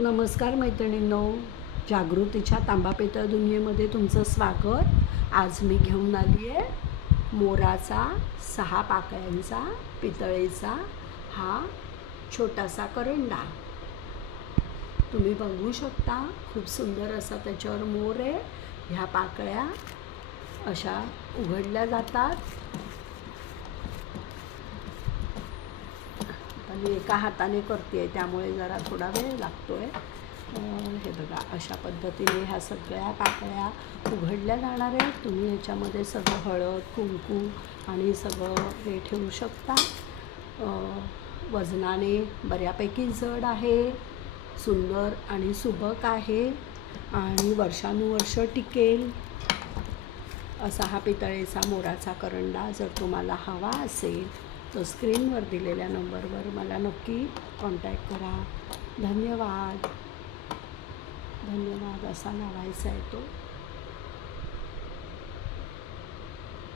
नमस्कार मैत्रिणींनो, जागृतीच्या तांबा पितळ दुनियेमध्ये तुमचं स्वागत। आज मी घेऊन आली आहे मोराचा 6 पाकळ्यांचा पितळेचा हा छोटासा करंडा। तुम्ही बघू शकता, खूप सुंदर असा त्याच्यावर मोर आहे। ह्या पाकळ्या अशा उघडल्या जातात आणि एका हाताने करते त्यामुळे जरा थोडा वेळ लागतोय। हे बघा, अशा पद्धतीने ह्या सगळ्या पाकळ्या उघडल्या जाणार आहेत। तुम्ही ह्याच्यामध्ये सगळं हळद, कुंकू आणि सगळं हे ठेवू शकता। वजनाने बऱ्यापैकी जड आहे, सुंदर आणि सुबक आहे आणि वर्षानुवर्ष टिकेल असा हा पितळेचा मोराचा करंडा। जर तुम्हाला हवा असेल तर स्क्रीनवर दिलेल्या नंबरवर मला नक्की कॉन्टॅक्ट करा। धन्यवाद। असा लावायचा आहे तो।